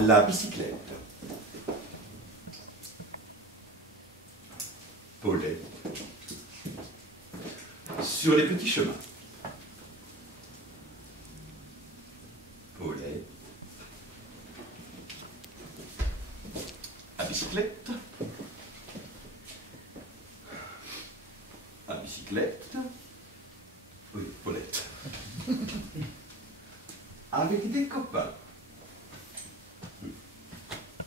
La bicyclette. Paulette. Sur les petits chemins. Paulette. À bicyclette. À bicyclette. Oui, Paulette. Avec des copains.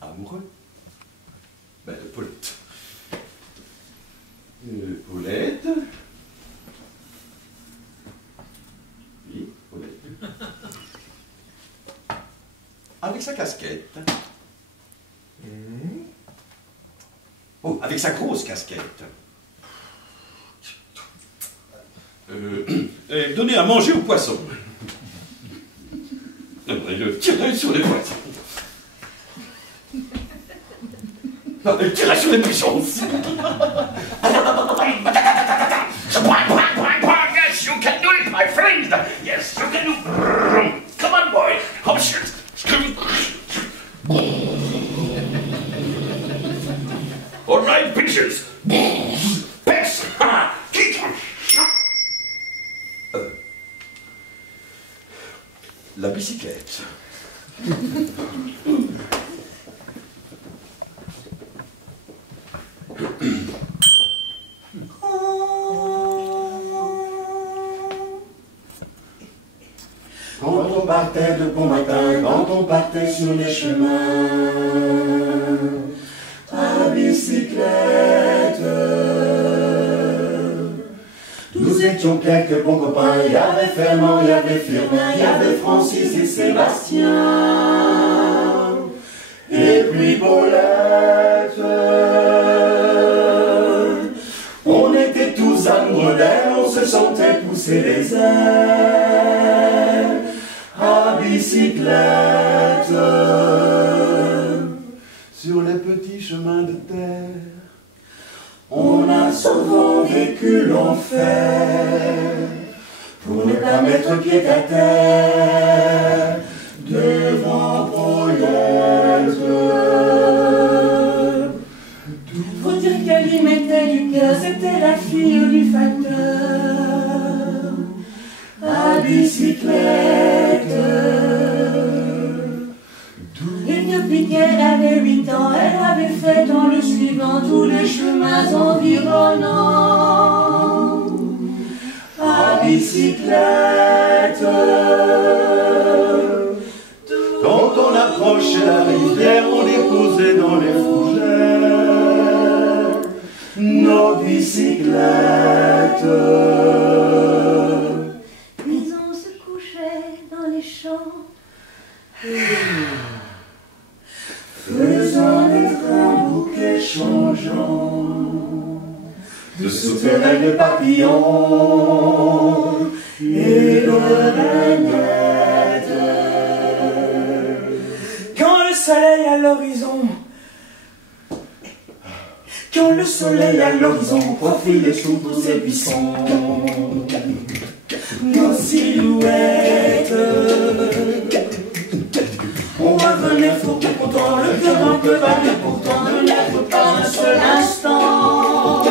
Amoureux. Ben, Paulette. Paulette. Oui, Paulette. Avec sa casquette. Oh, avec sa grosse casquette. Donner à manger aux poissons. Je tirerai sur les poissons. Elle tirait sur les pigeons aussi. Yes, you can do it, my friend. Yes, you can do it. Come on, boy. Oh, shit. All right, pigeons. Pets. Kick. La bicyclette. Quand on partait de bon matin, quand on partait sur les chemins, à bicyclette, nous étions quelques bons copains. Il y avait Fernand, il y avait Firmin, il y avait Francis et Sébastien, et puis Paulette. On était tous amoureux d'elle, on se sentait pousser les ailes à bicyclette sur les petits chemins de terre. On a souvent vécu l'enfer pour ne pas mettre pied à terre devant Paulette. Faut dire qu'elle y mettait du cœur, c'était la fille du facteur à bicyclette. Et depuis qu'elle avait 8 ans, elle avait fait en le suivant tous les chemins environnants à bicyclette. Quand on approchait la rivière, on déposait dans les fougères nos bicyclettes. Puis on se couchait dans les champs, faisant naître un bouquet changeant de sauterelles, de papillons et de rainettes. quand le soleil à l'horizon, Quand le soleil à l'horizon profilait sous tous ces buissons, nos silhouettes, on revenait fort content, le cœur un peu battu pourtant, ne n'être pas un seul instant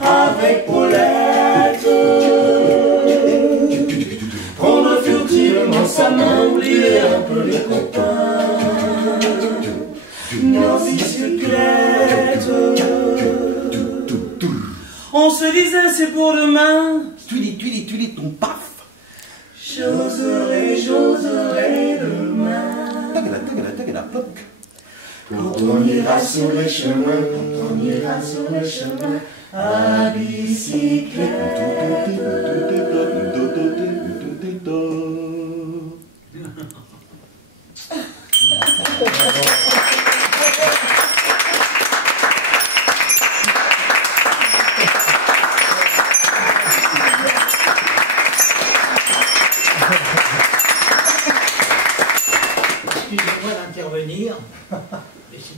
avec Paulette. Prendre furtivement sa main, oublier un peu les copains, nos bicyclettes. on se disait c'est pour demain. Tu dis, ton paf. J'oserai demain. Tagala, ploc. Quand on ira sur les chemins, quand on ira sur les chemins, à bicyclette.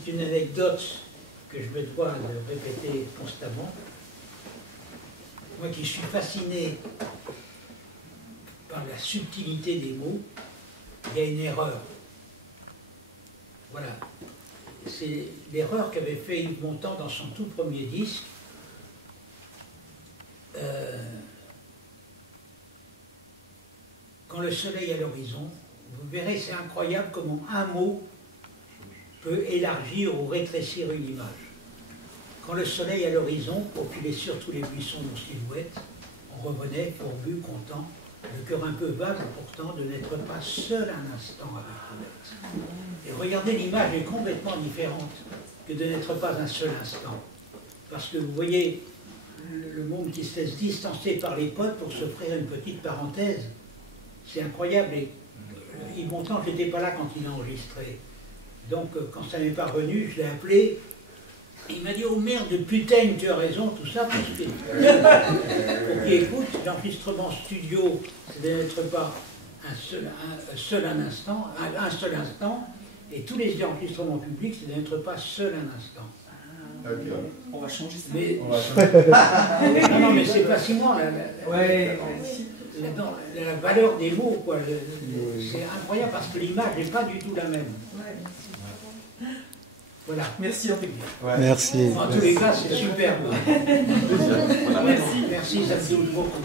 c'est une anecdote que je me dois de répéter constamment. Moi qui suis fasciné par la subtilité des mots, il y a une erreur. Voilà. C'est l'erreur qu'avait fait Yves Montand dans son tout premier disque. Quand le soleil est à l'horizon, vous verrez, c'est incroyable comment un mot peut élargir ou rétrécir une image. Quand le soleil est à l'horizon, profilé sur tous les buissons en silhouette, on revenait, fourbu, content, le cœur un peu vague pourtant de n'être pas seul un instant avec Colette. Et regardez, l'image est complètement différente que de n'être pas un seul instant. Parce que vous voyez le monde qui se laisse distancer par les potes pour s'offrir une petite parenthèse. C'est incroyable. Et Yves Montand, je n'étais pas là quand il a enregistré. Donc, quand ça m'est parvenu, je l'ai appelé. Il m'a dit, oh merde, putain, tu as raison, tout ça, parce que... Pour qu'il écoute, l'enregistrement studio, c'est de n'être pas un seul instant, et tous les enregistrements publics, c'est de n'être pas seul un instant. On va changer ça. Mais... non, mais c'est fascinant, la valeur des mots, quoi. C'est incroyable, parce que l'image n'est pas du tout la même. Voilà. Merci en tout cas. Merci. En tous les cas, c'est superbe. Merci, ça me touche beaucoup.